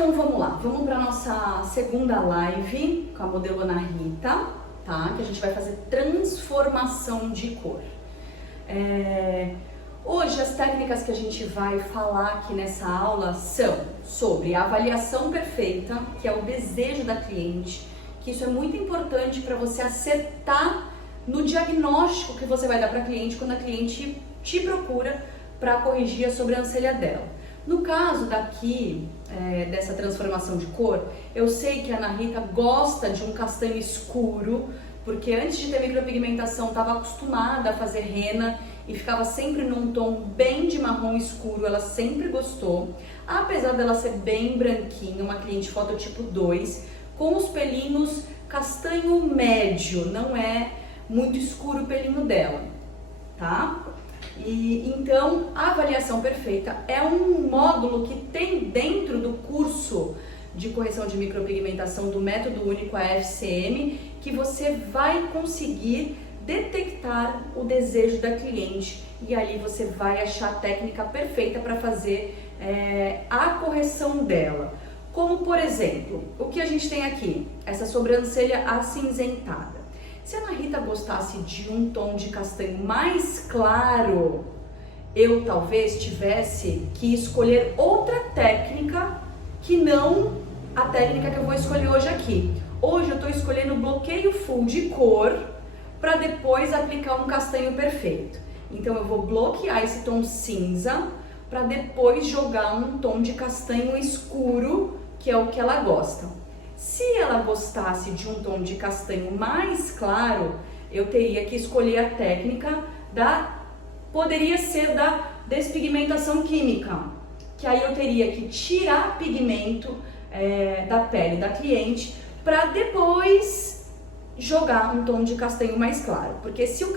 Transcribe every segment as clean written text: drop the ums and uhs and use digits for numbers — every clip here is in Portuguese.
Então vamos lá, vamos para a nossa segunda live com a modelo Ana Rita, tá? Que a gente vai fazer transformação de cor. Hoje as técnicas que a gente vai falar aqui nessa aula são sobre a avaliação perfeita, que é o desejo da cliente, que isso é muito importante para você acertar no diagnóstico que você vai dar para a cliente quando a cliente te procura para corrigir a sobrancelha dela. No caso daqui, dessa transformação de cor, eu sei que a Ana Rita gosta de um castanho escuro, porque antes de ter micropigmentação estava acostumada a fazer rena e ficava sempre num tom bem de marrom escuro, ela sempre gostou. Apesar dela ser bem branquinha, uma cliente fototipo 2, com os pelinhos castanho médio, não é muito escuro o pelinho dela, tá? E então a avaliação perfeita é um módulo que tem dentro do curso de correção de micropigmentação do método único AFCM, que você vai conseguir detectar o desejo da cliente e ali você vai achar a técnica perfeita para fazer a correção dela. Como por exemplo, o que a gente tem aqui, essa sobrancelha acinzentada. Se a Ana Rita gostasse de um tom de castanho mais claro, eu talvez tivesse que escolher outra técnica que não a técnica que eu vou escolher hoje aqui. Hoje eu estou escolhendo bloqueio full de cor para depois aplicar um castanho perfeito. Então eu vou bloquear esse tom cinza para depois jogar um tom de castanho escuro, que é o que ela gosta. Se ela gostasse de um tom de castanho mais claro, eu teria que escolher a técnica poderia ser da despigmentação química, que aí eu teria que tirar pigmento da pele da cliente para depois jogar um tom de castanho mais claro. Porque se eu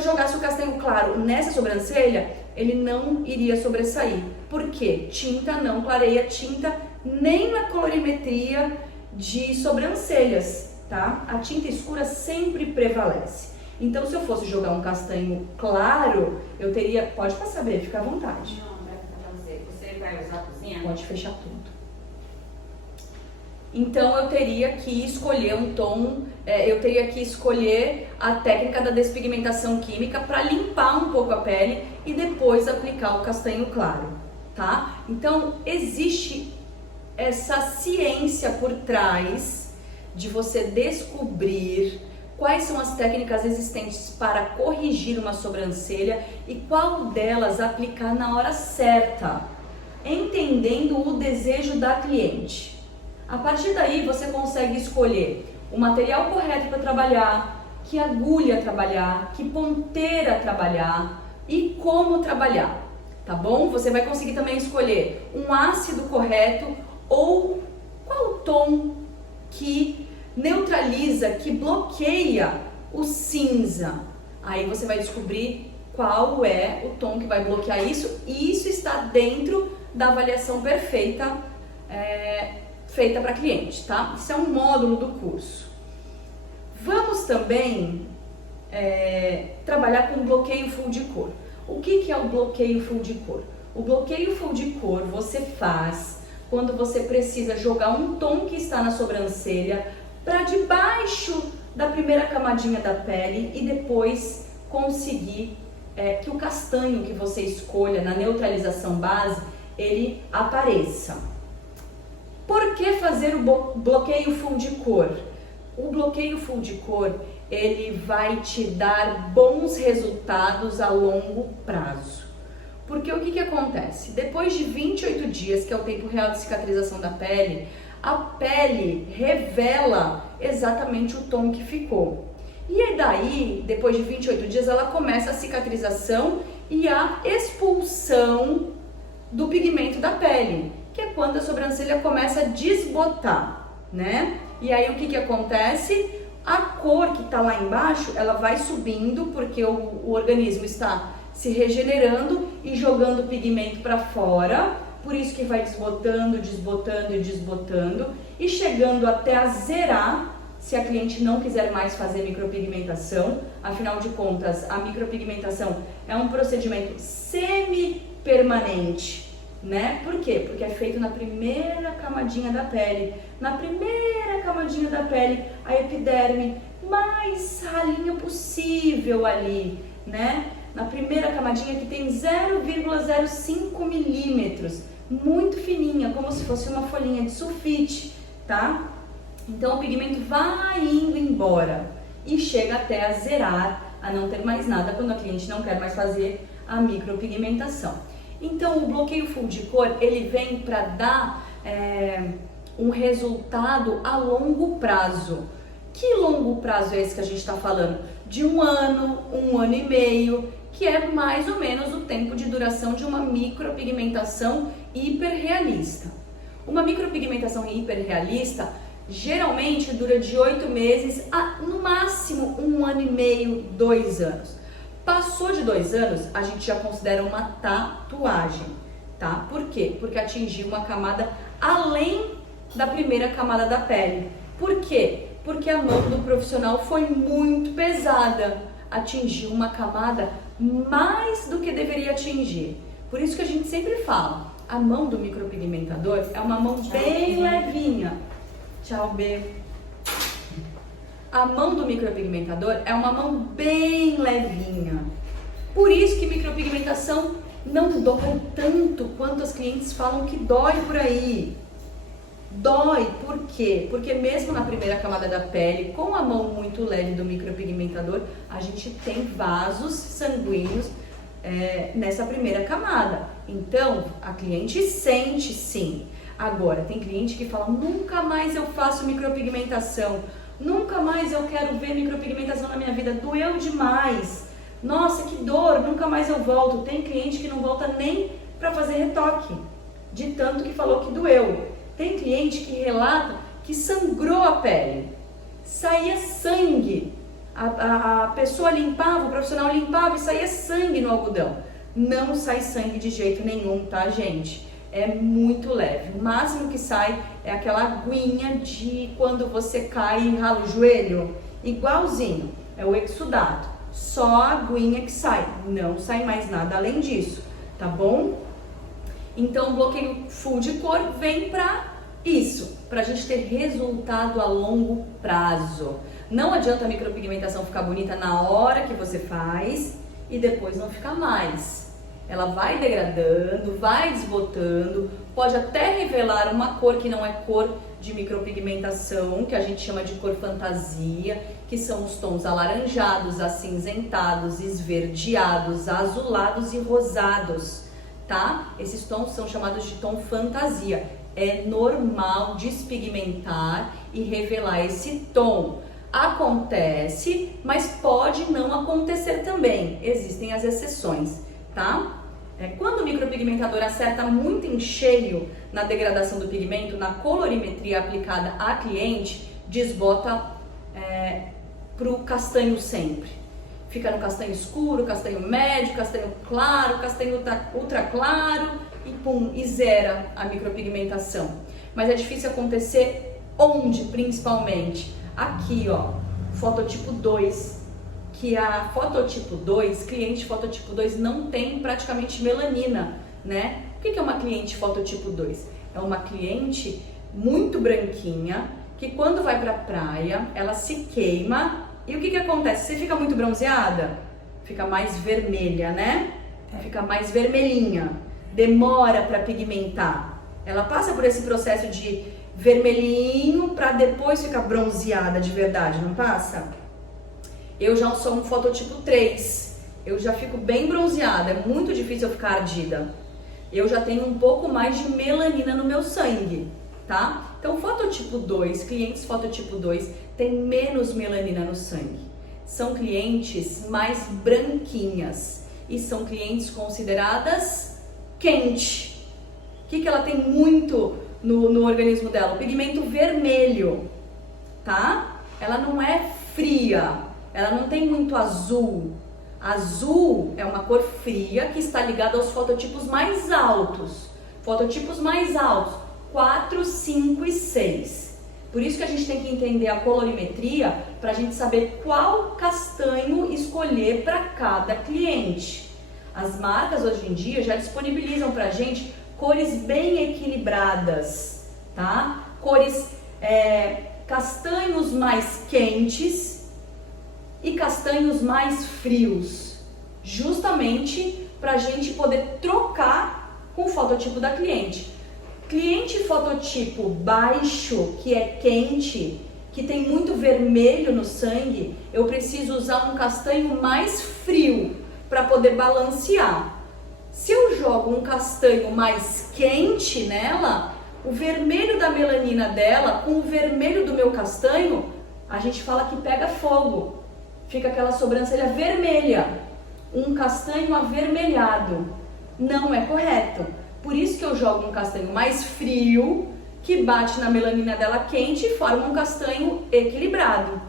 jogasse o castanho claro nessa sobrancelha, ele não iria sobressair. Por quê? Tinta não clareia tinta nem na colorimetria de sobrancelhas, tá? A tinta escura sempre prevalece. Então, se eu fosse jogar um castanho claro, eu teria... Pode passar, Bê, fica à vontade. Não, vai ficar pra você. Você vai usar a cozinha? Pode fechar tudo. Então, eu teria que escolher um tom... eu teria que escolher a técnica da despigmentação química para limpar um pouco a pele e depois aplicar o castanho claro, tá? Então, existe essa ciência por trás de você descobrir quais são as técnicas existentes para corrigir uma sobrancelha e qual delas aplicar na hora certa, entendendo o desejo da cliente. A partir daí você consegue escolher o material correto para trabalhar, que agulha trabalhar, que ponteira trabalhar e como trabalhar, tá bom? Você vai conseguir também escolher um ácido correto ou qual o tom que neutraliza, que bloqueia o cinza. Aí você vai descobrir qual é o tom que vai bloquear isso, e isso está dentro da avaliação perfeita feita para cliente, tá? Isso é um módulo do curso. Vamos também trabalhar com bloqueio full de cor. O que é o bloqueio full de cor? O bloqueio full de cor você faz quando você precisa jogar um tom que está na sobrancelha para debaixo da primeira camadinha da pele e depois conseguir que o castanho que você escolha na neutralização base, ele apareça. Por que fazer o bloqueio full de cor? O bloqueio full de cor, ele vai te dar bons resultados a longo prazo. Porque o que acontece? Depois de 28 dias, que é o tempo real de cicatrização da pele, a pele revela exatamente o tom que ficou. E aí daí, depois de 28 dias, ela começa a cicatrização e a expulsão do pigmento da pele, que é quando a sobrancelha começa a desbotar, né? E aí o que acontece? A cor que está lá embaixo, ela vai subindo porque o organismo está se regenerando e jogando o pigmento para fora, por isso que vai desbotando, desbotando e desbotando e chegando até a zerar se a cliente não quiser mais fazer micropigmentação. Afinal de contas, a micropigmentação é um procedimento semi-permanente, né? Por quê? Porque é feito na primeira camadinha da pele. Na primeira camadinha da pele, a epiderme mais ralinha possível ali, né? Na primeira camadinha que tem 0,05 milímetros, muito fininha, como se fosse uma folhinha de sulfite, tá? Então o pigmento vai indo embora e chega até a zerar, a não ter mais nada quando a cliente não quer mais fazer a micropigmentação. Então o bloqueio full de cor, ele vem para dar um resultado a longo prazo. Que longo prazo é esse que a gente está falando? De um ano e meio, que é mais ou menos o tempo de duração de uma micropigmentação hiperrealista. Uma micropigmentação hiperrealista geralmente dura de 8 meses a no máximo 1 ano e meio, 2 anos. Passou de 2 anos, a gente já considera uma tatuagem, tá? Por quê? Porque atingiu uma camada além da primeira camada da pele. Por quê? Porque a mão do profissional foi muito pesada, atingiu uma camada mais do que deveria atingir. Por isso que a gente sempre fala, a mão do micropigmentador é uma mão bem levinha. Tchau, B. A mão do micropigmentador é uma mão bem levinha. Por isso que micropigmentação não dói tanto quanto as clientes falam que dói por aí. Dói, por quê? Porque mesmo na primeira camada da pele, com a mão muito leve do micropigmentador, a gente tem vasos sanguíneos nessa primeira camada. Então, a cliente sente sim. Agora, tem cliente que fala, nunca mais eu faço micropigmentação, nunca mais eu quero ver micropigmentação na minha vida, doeu demais, nossa, que dor, nunca mais eu volto. Tem cliente que não volta nem para fazer retoque, de tanto que falou que doeu. Tem cliente que relata que sangrou a pele, saía sangue, a pessoa limpava, o profissional limpava e saía sangue no algodão. Não sai sangue de jeito nenhum, tá, gente? É muito leve. O máximo que sai é aquela aguinha de quando você cai e rala o joelho. Igualzinho, é o exudato. Só a aguinha que sai, não sai mais nada além disso, tá bom? Então o bloqueio full de cor vem para isso, para a gente ter resultado a longo prazo. Não adianta a micropigmentação ficar bonita na hora que você faz e depois não ficar mais. Ela vai degradando, vai desbotando, pode até revelar uma cor que não é cor de micropigmentação, que a gente chama de cor fantasia, que são os tons alaranjados, acinzentados, esverdeados, azulados e rosados, tá? Esses tons são chamados de tom fantasia. É normal despigmentar e revelar esse tom. Acontece, mas pode não acontecer também. Existem as exceções, tá? Quando o micropigmentador acerta muito em cheio na degradação do pigmento, na colorimetria aplicada à cliente, desbota pro castanho sempre. Fica no castanho escuro, castanho médio, castanho claro, castanho ultra claro e pum, e zera a micropigmentação. Mas é difícil acontecer onde, principalmente? Aqui, ó, fototipo 2. Que a fototipo 2, cliente fototipo 2 não tem praticamente melanina, né? O que é uma cliente fototipo 2? É uma cliente muito branquinha, que quando vai pra praia, ela se queima e o que acontece? Você fica muito bronzeada? Fica mais vermelha, né? Fica mais vermelhinha, demora pra pigmentar. Ela passa por esse processo de vermelhinho pra depois ficar bronzeada de verdade, não passa? Eu já sou um fototipo 3, eu já fico bem bronzeada, é muito difícil eu ficar ardida. Eu já tenho um pouco mais de melanina no meu sangue, tá? Então, fototipo 2, clientes fototipo 2 têm menos melanina no sangue. São clientes mais branquinhas e são clientes consideradas quente. O que ela tem muito no organismo dela? O pigmento vermelho, tá? Ela não é fria. Ela não tem muito azul. Azul é uma cor fria que está ligada aos fototipos mais altos. Fototipos mais altos, 4, 5 e 6. Por isso que a gente tem que entender a colorimetria para a gente saber qual castanho escolher para cada cliente. As marcas hoje em dia já disponibilizam para a gente cores bem equilibradas, tá? Cores castanhos mais quentes e castanhos mais frios, justamente para a gente poder trocar com o fototipo da cliente. Cliente fototipo baixo, que é quente, que tem muito vermelho no sangue, eu preciso usar um castanho mais frio para poder balancear. Se eu jogo um castanho mais quente nela, o vermelho da melanina dela com o vermelho do meu castanho, a gente fala que pega fogo. Fica aquela sobrancelha vermelha, um castanho avermelhado. Não é correto. Por isso que eu jogo um castanho mais frio, que bate na melanina dela quente e forma um castanho equilibrado,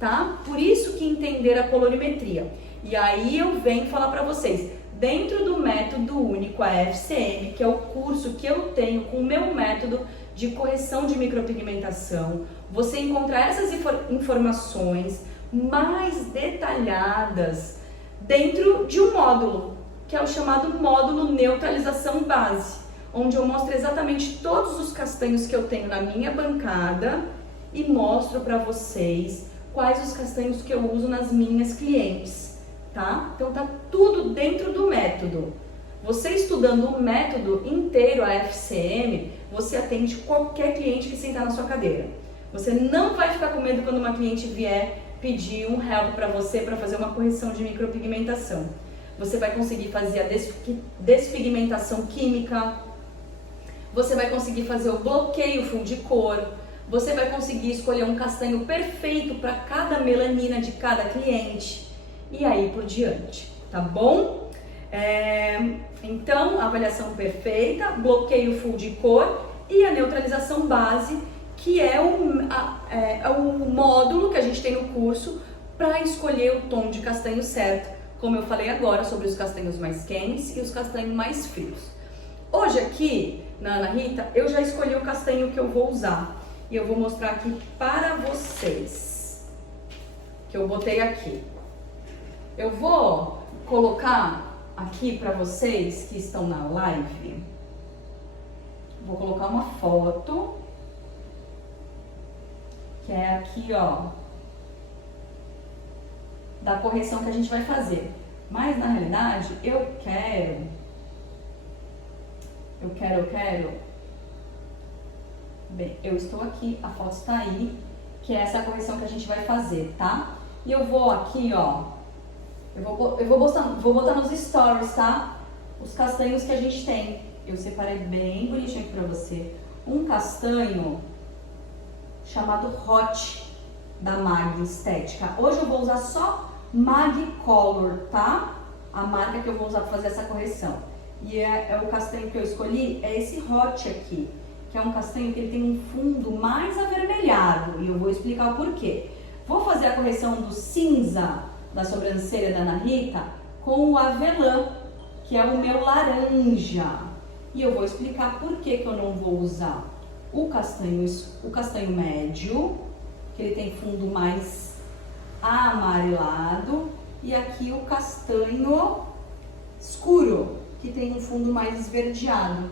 tá? Por isso que entender a colorimetria. E aí eu venho falar para vocês, dentro do método único AFCM, que é o curso que eu tenho com o meu método de correção de micropigmentação, você encontra essas informações mais detalhadas dentro de um módulo, que é o chamado módulo Neutralização Base, onde eu mostro exatamente todos os castanhos que eu tenho na minha bancada e mostro para vocês quais os castanhos que eu uso nas minhas clientes, tá? Então tá tudo dentro do método. Você estudando o método inteiro, a FCM, você atende qualquer cliente que sentar na sua cadeira. Você não vai ficar com medo quando uma cliente vier pedir um help para você para fazer uma correção de micropigmentação. Você vai conseguir fazer a despigmentação química, você vai conseguir fazer o bloqueio full de cor, você vai conseguir escolher um castanho perfeito para cada melanina de cada cliente e aí por diante, tá bom? Então, avaliação perfeita, bloqueio full de cor e a neutralização base, que é o módulo que a gente tem no curso para escolher o tom de castanho certo, como eu falei agora sobre os castanhos mais quentes e os castanhos mais frios. Hoje aqui, na Ana Rita, eu já escolhi o castanho que eu vou usar e eu vou mostrar aqui para vocês, que eu botei aqui. Eu vou colocar aqui para vocês que estão na live, vou colocar uma foto, que é aqui, ó, da correção que a gente vai fazer. Mas na realidade, eu quero. Bem, eu estou aqui, a foto está aí, que é essa correção que a gente vai fazer, tá? E eu vou aqui, ó, vou botar nos stories, tá? Os castanhos que a gente tem. Eu separei bem bonitinho aqui pra você. Um castanho chamado Hot, da Mag Estética. Hoje eu vou usar só Mag Color, tá? A marca que eu vou usar para fazer essa correção. E o castanho que eu escolhi é esse Hot aqui, que é um castanho que ele tem um fundo mais avermelhado. E eu vou explicar o porquê. Vou fazer a correção do cinza da sobrancelha da Ana Rita com o avelã, que é o meu laranja. E eu vou explicar por que eu não vou usar o castanho médio, que ele tem fundo mais amarelado, e aqui o castanho escuro, que tem um fundo mais esverdeado.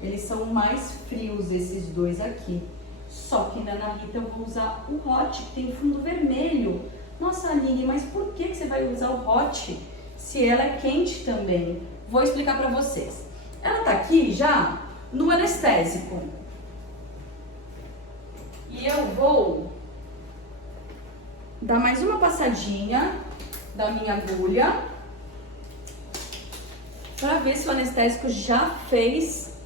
Eles são mais frios, esses dois aqui. Só que na Ana Rita eu vou usar o Hot, que tem fundo vermelho. Nossa, Aline, mas por que você vai usar o Hot se ela é quente também? Vou explicar pra vocês. Ela tá aqui já no anestésico. E eu vou dar mais uma passadinha da minha agulha para ver se o anestésico já fez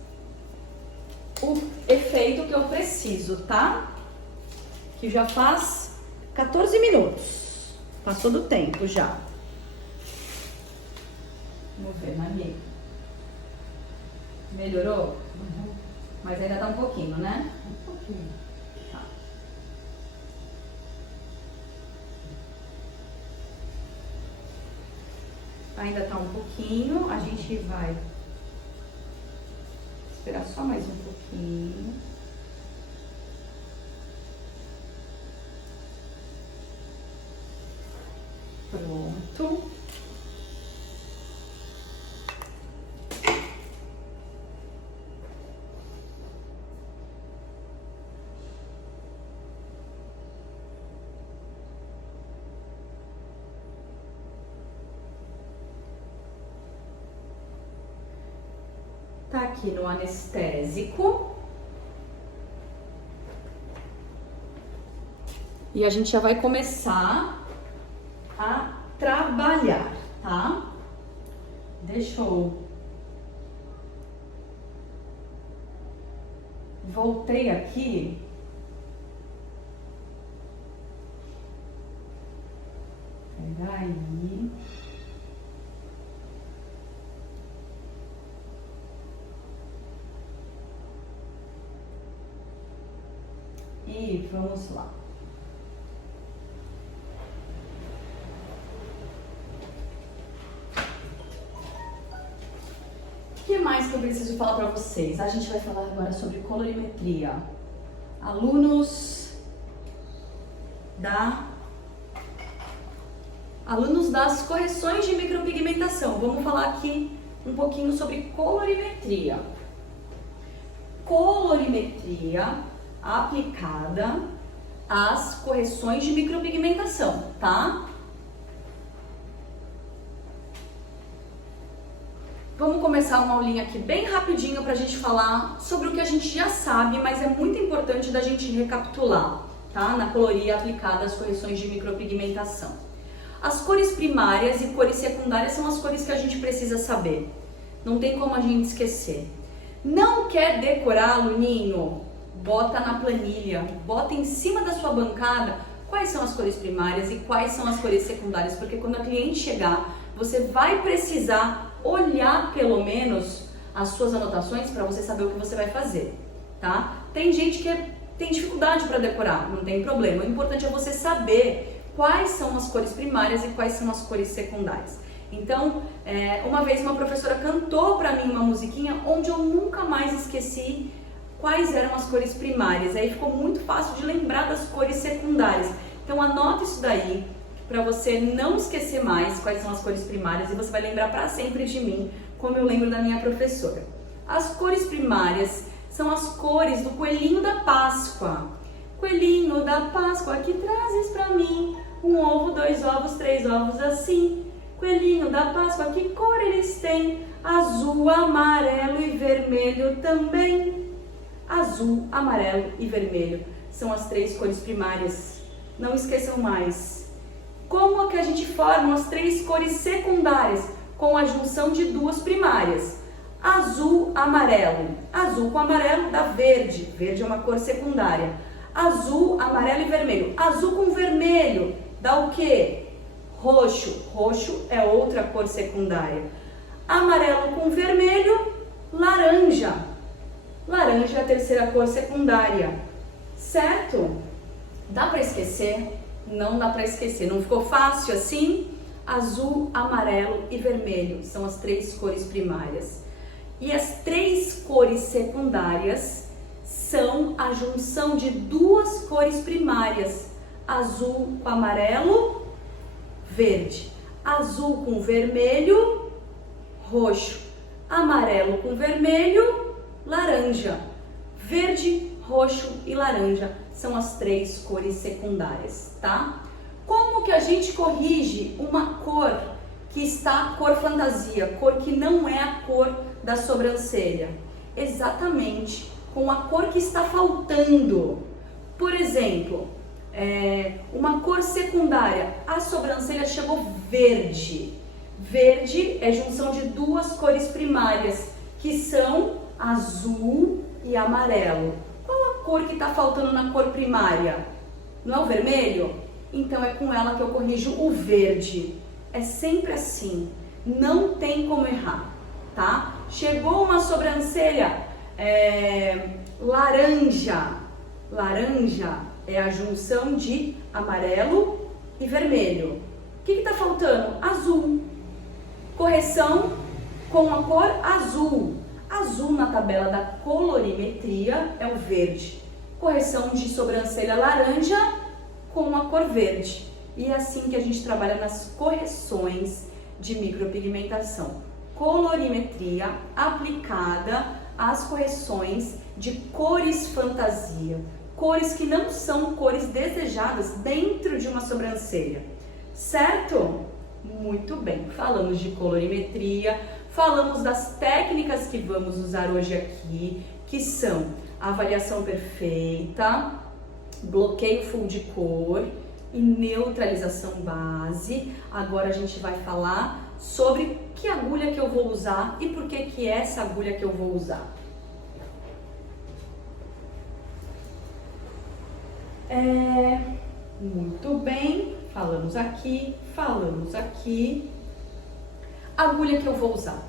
o efeito que eu preciso, tá? Que já faz 14 minutos. Passou do tempo já. Vamos ver, Maria. Melhorou? Uhum. Mas ainda tá um pouquinho, né? Um pouquinho. Tá. Ainda tá um pouquinho. A gente vai esperar só mais um pouquinho. Pronto. tá aqui no anestésico. E a gente já vai começar a trabalhar, tá? Deixa eu... Voltei aqui. Peraí. E vamos lá. O que mais que eu preciso falar para vocês? A gente vai falar agora sobre colorimetria. Alunos das correções de micropigmentação. Vamos falar aqui um pouquinho sobre colorimetria. Colorimetria aplicada às correções de micropigmentação, tá? Vamos começar uma aulinha aqui bem rapidinho para a gente falar sobre o que a gente já sabe, mas é muito importante da gente recapitular, tá? Na coloria aplicada às correções de micropigmentação. As cores primárias e cores secundárias são as cores que a gente precisa saber. Não tem como a gente esquecer. Não quer decorar, aluninho? Bota na planilha, bota em cima da sua bancada quais são as cores primárias e quais são as cores secundárias, porque quando a cliente chegar, você vai precisar olhar pelo menos as suas anotações para você saber o que você vai fazer, tá? Tem gente que tem dificuldade para decorar, não tem problema. O importante é você saber quais são as cores primárias e quais são as cores secundárias. Então, uma vez uma professora cantou para mim uma musiquinha onde eu nunca mais esqueci quais eram as cores primárias. Aí ficou muito fácil de lembrar das cores secundárias. Então, anota isso daí para você não esquecer mais quais são as cores primárias e você vai lembrar para sempre de mim, como eu lembro da minha professora. As cores primárias são as cores do coelhinho da Páscoa. Coelhinho da Páscoa, que trazes para mim um ovo, 2 ovos, 3 ovos assim. Coelhinho da Páscoa, que cor eles têm? Azul, amarelo e vermelho também. Azul, amarelo e vermelho são as 3 cores primárias. Não esqueçam mais. Como que a gente forma as 3 cores secundárias? Com a junção de 2 primárias. Azul, amarelo. Azul com amarelo dá verde. Verde é uma cor secundária. Azul, amarelo e vermelho. Azul com vermelho dá o quê? Roxo. Roxo é outra cor secundária. Amarelo com vermelho, laranja. Laranja é a terceira cor secundária. Certo? Dá para esquecer? Não dá para esquecer. Não ficou fácil assim? Azul, amarelo e vermelho são as 3 cores primárias. E as 3 cores secundárias são a junção de 2 cores primárias. Azul com amarelo, verde. Azul com vermelho, roxo. Amarelo com vermelho, laranja. Verde, roxo e laranja são as 3 cores secundárias, tá? Como que a gente corrige uma cor que está cor fantasia, cor que não é a cor da sobrancelha? Exatamente, com a cor que está faltando. Por exemplo, uma cor secundária, a sobrancelha chegou verde. Verde é junção de 2 cores primárias, que são azul e amarelo. Qual a cor que está faltando na cor primária? Não é o vermelho? Então é com ela que eu corrijo o verde. É sempre assim, não tem como errar, tá? Chegou uma sobrancelha laranja. Laranja é a junção de amarelo e vermelho. O que está faltando? Azul. Correção com a cor azul. Azul na tabela da colorimetria é o verde. Correção de sobrancelha laranja com a cor verde. E é assim que a gente trabalha nas correções de micropigmentação. Colorimetria aplicada às correções de cores fantasia. Cores que não são cores desejadas dentro de uma sobrancelha. Certo? Muito bem. Falamos de colorimetria, falamos das técnicas que vamos usar hoje aqui, que são avaliação perfeita, bloqueio full de cor e neutralização base. Agora a gente vai falar sobre que agulha que eu vou usar e por que é essa agulha que eu vou usar. Muito bem, falamos aqui. Agulha que eu vou usar.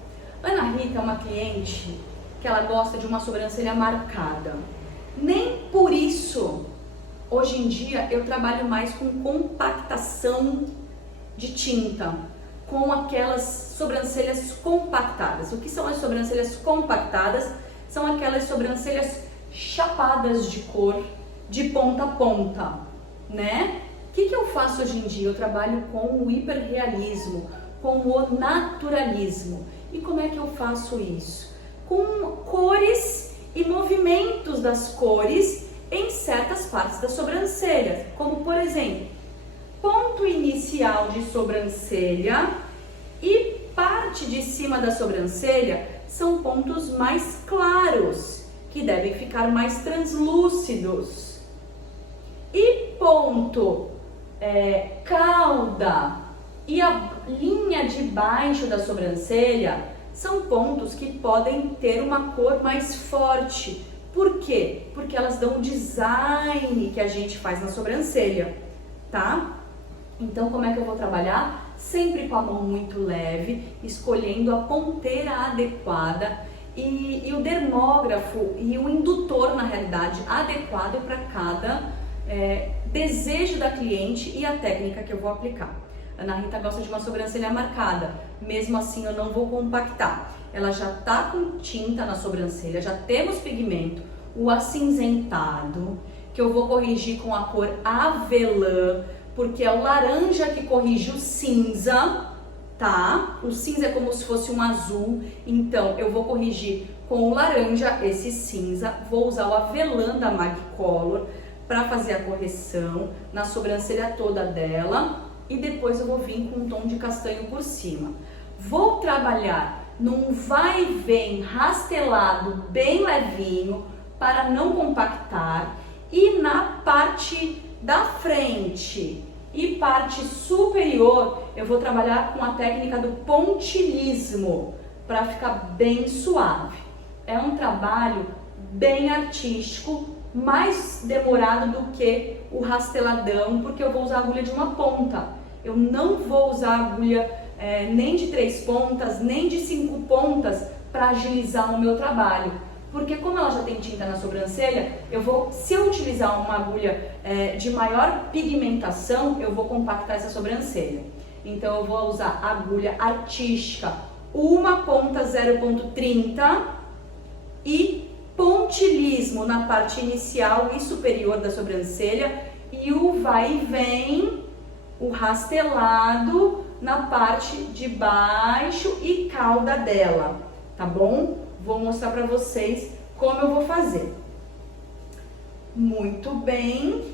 Ana Rita é uma cliente que ela gosta de uma sobrancelha marcada. Nem por isso, hoje em dia, eu trabalho mais com compactação de tinta, com aquelas sobrancelhas compactadas. O que são as sobrancelhas compactadas? São aquelas sobrancelhas chapadas de cor, de ponta a ponta, né? O que eu faço hoje em dia? Eu trabalho com o hiperrealismo, com o naturalismo. E como é que eu faço isso? Com cores e movimentos das cores em certas partes da sobrancelha, como por exemplo, ponto inicial de sobrancelha e parte de cima da sobrancelha são pontos mais claros, que devem ficar mais translúcidos. E ponto cauda e a linha de baixo da sobrancelha são pontos que podem ter uma cor mais forte. Por quê? Porque elas dão o design que a gente faz na sobrancelha, tá? Então, como é que eu vou trabalhar? Sempre com a mão muito leve, escolhendo a ponteira adequada e o dermógrafo e o indutor, na realidade, adequado para cada desejo da cliente e a técnica que eu vou aplicar. Ana Rita gosta de uma sobrancelha marcada, mesmo assim eu não vou compactar. Ela já tá com tinta na sobrancelha, já temos pigmento, o acinzentado, que eu vou corrigir com a cor avelã, porque é o laranja que corrige o cinza, tá? O cinza é como se fosse um azul, então eu vou corrigir com o laranja esse cinza, vou usar o avelã da Mag Color para fazer a correção na sobrancelha toda dela e depois eu vou vir com um tom de castanho por cima. Vou trabalhar num vai e vem rastelado bem levinho para não compactar e na parte da frente e parte superior eu vou trabalhar com a técnica do pontilhismo para ficar bem suave. É um trabalho bem artístico, mais demorado do que o rasteladão, porque eu vou usar a agulha de uma ponta. Eu não vou usar agulha nem de 3 pontas, nem de 5 pontas para agilizar o meu trabalho. Porque como ela já tem tinta na sobrancelha, se eu utilizar uma agulha de maior pigmentação, eu vou compactar essa sobrancelha. Então eu vou usar agulha artística, uma ponta 0,30 e pontilhismo na parte inicial e superior da sobrancelha e o vai e vem, o rastelado na parte de baixo e cauda dela, tá bom? Vou mostrar para vocês como eu vou fazer. Muito bem,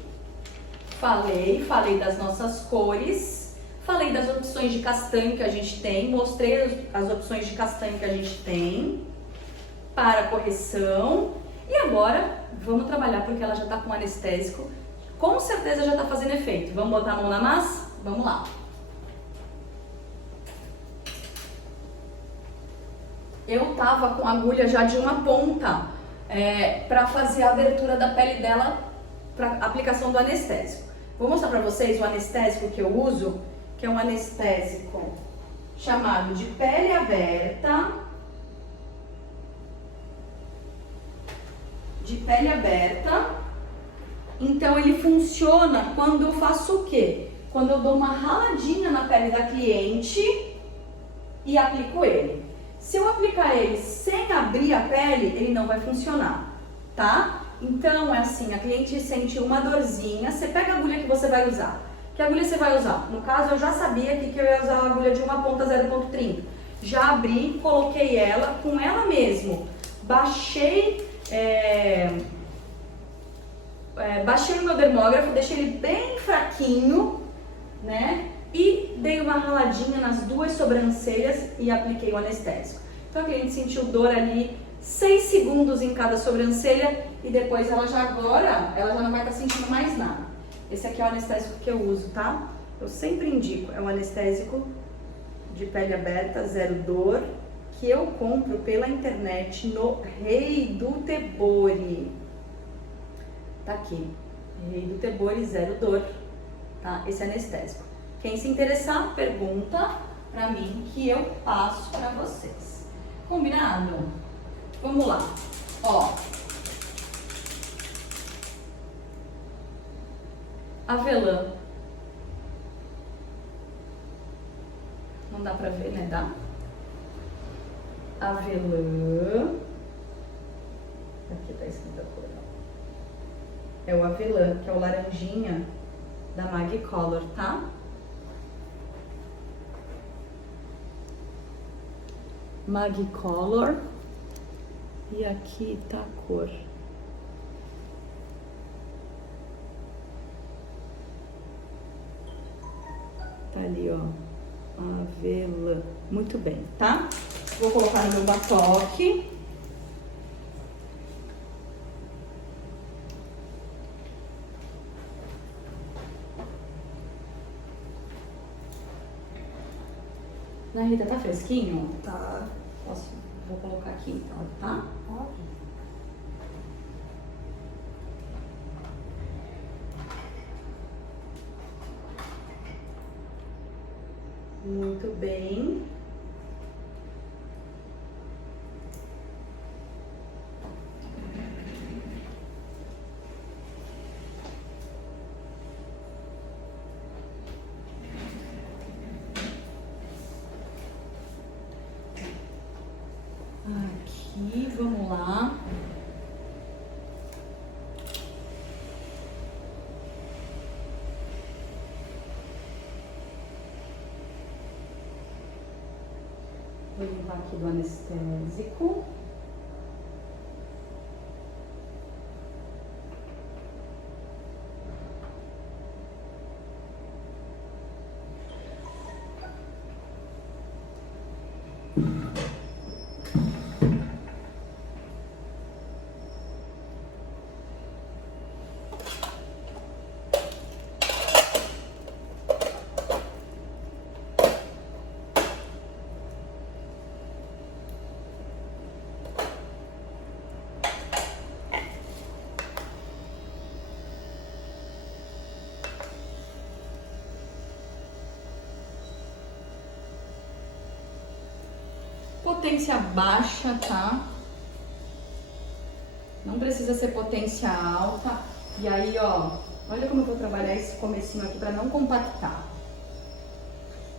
falei das nossas cores, falei das opções de castanho que a gente tem, mostrei as opções de castanho que a gente tem para correção. E agora vamos trabalhar porque ela já está com anestésico, com certeza já está fazendo efeito. Vamos botar a mão na massa? Vamos lá. Eu tava com a agulha já de uma ponta para fazer a abertura da pele dela para aplicação do anestésico. Vou mostrar para vocês o anestésico que eu uso, que é um anestésico chamado de pele aberta. De pele aberta. Então ele funciona quando eu faço o quê? Quando eu dou uma raladinha na pele da cliente e aplico ele. Se eu aplicar ele sem abrir a pele, ele não vai funcionar, tá? Então é assim, a cliente sente uma dorzinha, você pega a agulha que você vai usar. Que agulha você vai usar? No caso, eu já sabia que eu ia usar a agulha de uma ponta 0,30. Já abri, coloquei ela com ela mesmo. Baixei o meu dermógrafo, deixei ele bem fraquinho, né? e dei uma raladinha nas duas sobrancelhas e apliquei o anestésico. Então a cliente sentiu dor ali 6 segundos em cada sobrancelha e depois ela já não vai estar sentindo mais nada. Esse aqui é o anestésico que eu uso, tá? Eu sempre indico, é um anestésico de pele aberta, zero dor, que eu compro pela internet no Rei do Tebori. Tá aqui, Rei do Tebori, zero dor, tá? Esse anestésico. Quem se interessar, pergunta pra mim que eu passo pra vocês. Combinado? Vamos lá. Ó. Avelã. Não dá pra ver, né? Dá? Avelã. Aqui tá escrito a cor. É o avelã, que é o laranjinha da Maggie Color, tá? Maggie Color. E aqui tá a cor. Tá ali, ó. Avelã. Muito bem, tá? Vou colocar no meu batoque. Na Rita, tá fresquinho? Tá. Vou colocar aqui então, tá? Pode. Muito bem. Aqui, vamos lá. Vou limpar aqui do anestésico. Potência baixa, tá? Não precisa ser potência alta. E aí, ó, olha como eu vou trabalhar esse comecinho aqui pra não compactar.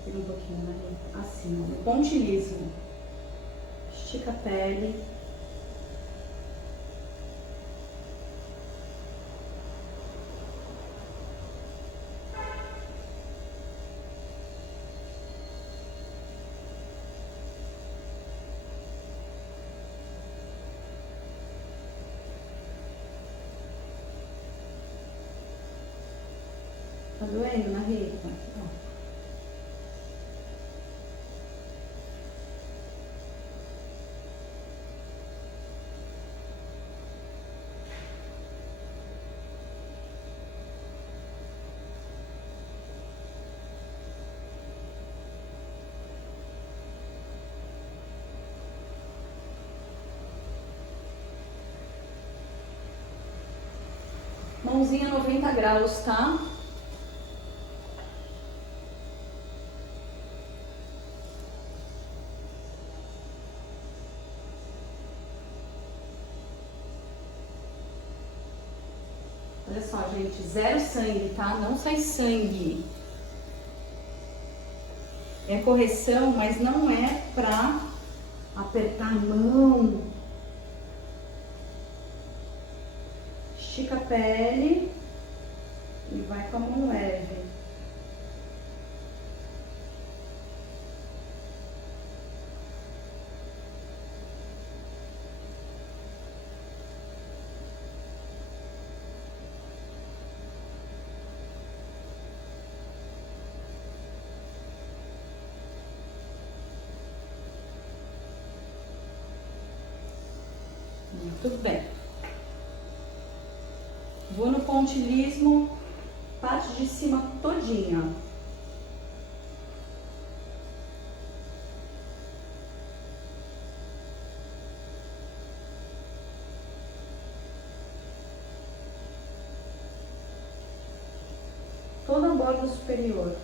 Tira um pouquinho, né? Assim, ó, pontilhismo. Estica a pele. Tá doendo na Rita? Ó. Mãozinha 90 graus, tá? Olha só, gente, zero sangue, tá? Não sai sangue. É correção, mas não é pra apertar a mão. Estica a pele e vai com a mão leve. Muito bem. Vou no pontilismo, parte de cima todinha. Toda a borda superior.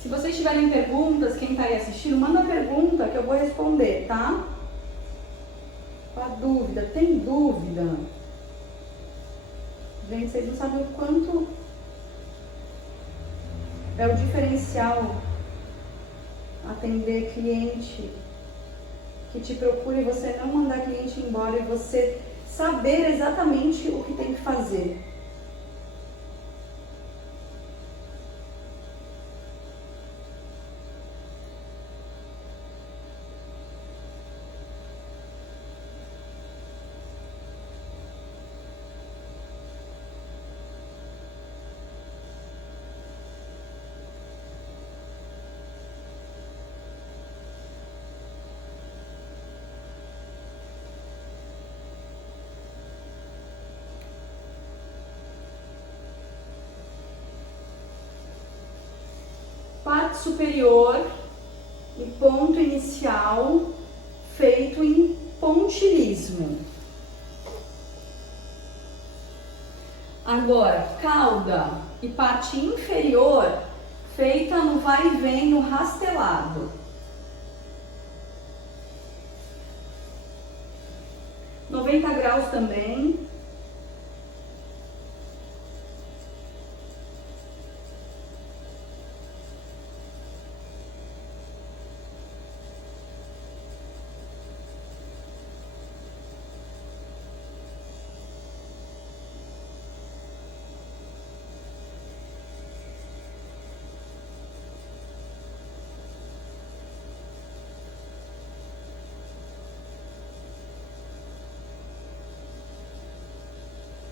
Se vocês tiverem perguntas, quem está aí assistindo, manda pergunta que eu vou responder, tá? Qual a dúvida? Tem dúvida? Gente, vocês não sabem o quanto é o diferencial atender cliente que te procura e você não mandar cliente embora e você saber exatamente o que tem que fazer. Parte superior e ponto inicial feito em pontilismo. Agora, cauda e parte inferior feita no vai e vem, no rastelado. 90 graus também.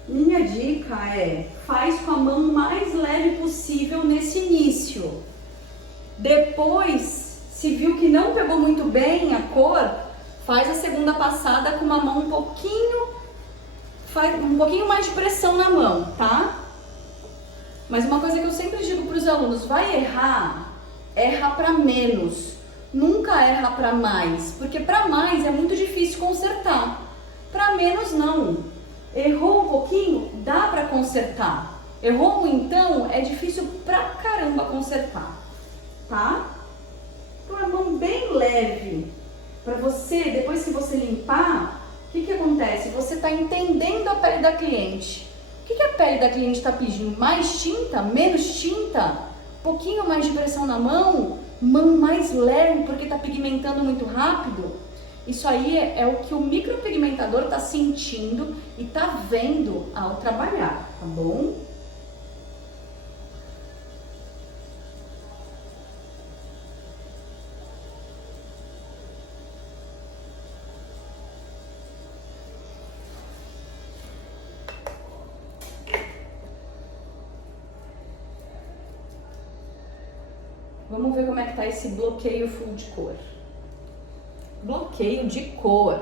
Minha dica é, faz com a mão mais leve possível nesse início. Depois, se viu que não pegou muito bem a cor, faz a segunda passada com uma mão um pouquinho mais de pressão na mão, tá? Mas uma coisa que eu sempre digo para os alunos, vai errar, erra para menos. Nunca erra para mais, porque para mais é muito difícil consertar. Para menos não. Errou um pouquinho, dá para consertar. Errou um então, é difícil pra caramba consertar, tá? Então a mão bem leve, para você, depois que você limpar, o que acontece? Você está entendendo a pele da cliente. O que a pele da cliente está pedindo? Mais tinta? Menos tinta? Um pouquinho mais de pressão na mão? Mão mais leve porque está pigmentando muito rápido? Isso aí é o que o micropigmentador está sentindo e está vendo ao trabalhar, tá bom? Vamos ver como é que tá esse bloqueio full de cor. Bloqueio de cor,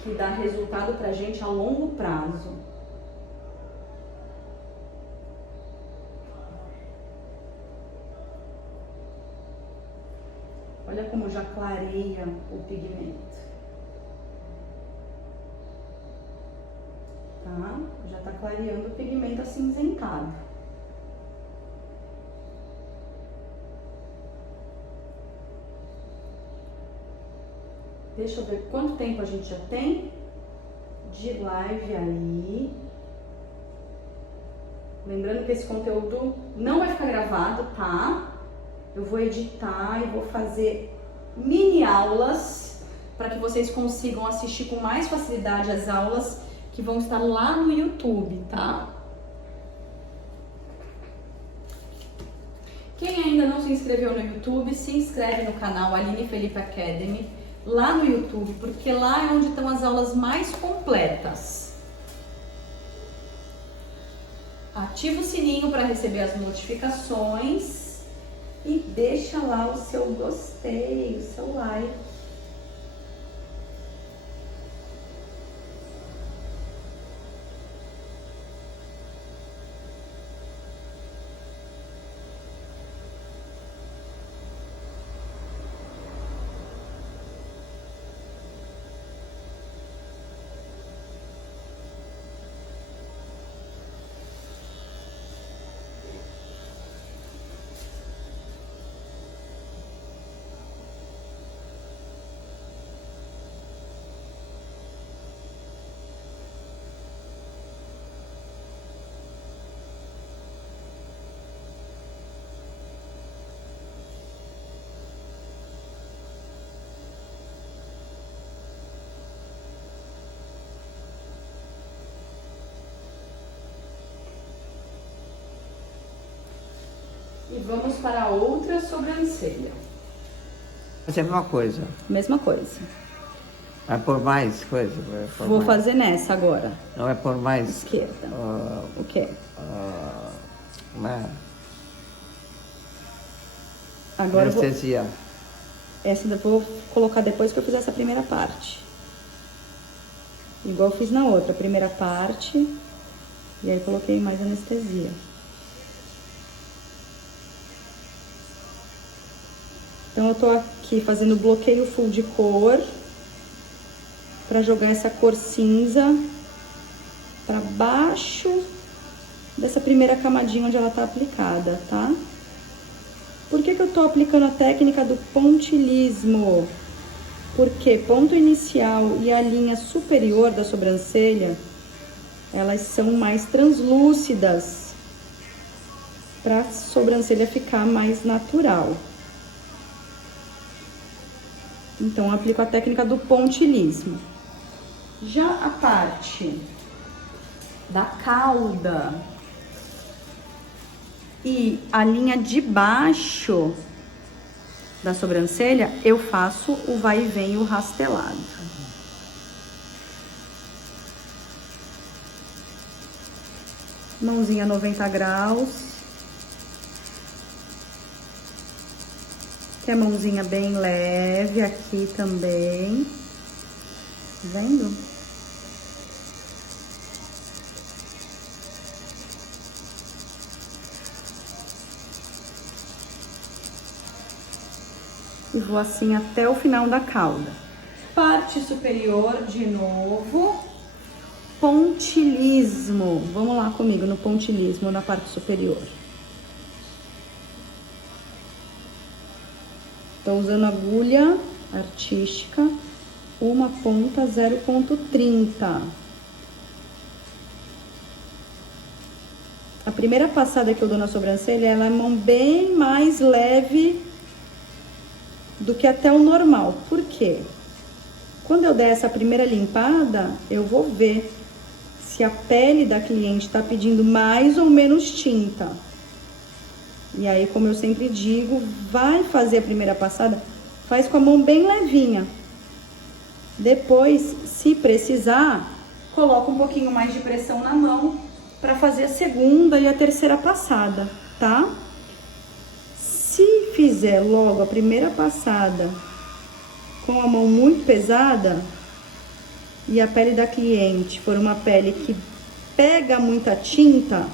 que dá resultado pra gente a longo prazo. Olha como já clareia o pigmento. Tá? Já tá clareando o pigmento acinzentado. Deixa eu ver quanto tempo a gente já tem de live aí. Lembrando que esse conteúdo não vai ficar gravado, tá? eu vou editar e vou fazer mini aulas para que vocês consigam assistir com mais facilidade as aulas que vão estar lá no YouTube, tá? Quem ainda não se inscreveu no YouTube, se inscreve no canal Aline Felipe Academy, lá no YouTube, porque lá é onde estão as aulas mais completas. Ativa o sininho para receber as notificações e deixa lá o seu gostei, o seu like. E vamos para a outra sobrancelha. Fazer uma coisa. Mesma coisa. Vai por mais coisa? Vai por Vou mais. fazer nessa agora. Não é por mais. Esquerda. O quê? Né? Agora eu vou... Anestesia. Essa eu vou colocar depois que eu fizer essa primeira parte. Igual eu fiz na outra. Primeira parte. E aí coloquei mais anestesia. Então eu tô aqui fazendo bloqueio full de cor. Pra jogar essa cor cinza pra baixo dessa primeira camadinha onde ela tá aplicada, tá? Por que que eu tô aplicando a técnica do pontilhismo? Porque ponto inicial e a linha superior da sobrancelha, elas são mais translúcidas, pra sobrancelha ficar mais natural. Então, eu aplico a técnica do pontilhismo. Já a parte da cauda e a linha de baixo da sobrancelha, eu faço o vai e vem, o rastelado. Mãozinha 90 graus. Que é a mãozinha bem leve aqui também. Tá vendo? E vou assim até o final da cauda. Parte superior de novo. Pontilhismo. Vamos lá comigo no pontilhismo na parte superior. Estou usando agulha artística, uma ponta 0,30. A primeira passada que eu dou na sobrancelha, ela é mão bem mais leve do que até o normal. Por quê? Quando eu der essa primeira limpada, eu vou ver se a pele da cliente está pedindo mais ou menos tinta. E aí, como eu sempre digo, vai fazer a primeira passada, faz com a mão bem levinha. Depois, se precisar, coloca um pouquinho mais de pressão na mão para fazer a segunda e a terceira passada, tá? Se fizer logo a primeira passada com a mão muito pesada e a pele da cliente for uma pele que pega muita tinta,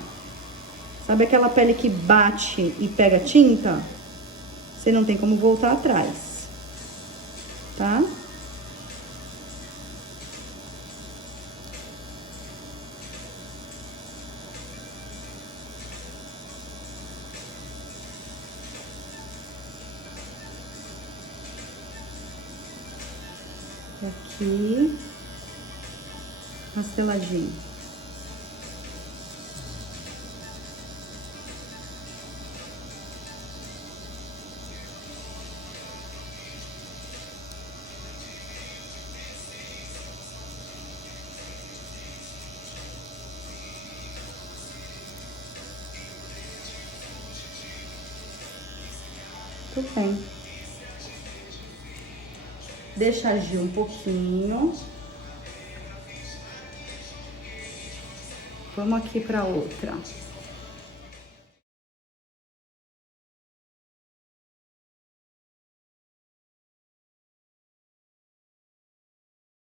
sabe aquela pele que bate e pega tinta? Você não tem como voltar atrás, tá? Aqui, rasteladinho. Muito bem. Deixa agir um pouquinho. Vamos aqui para outra.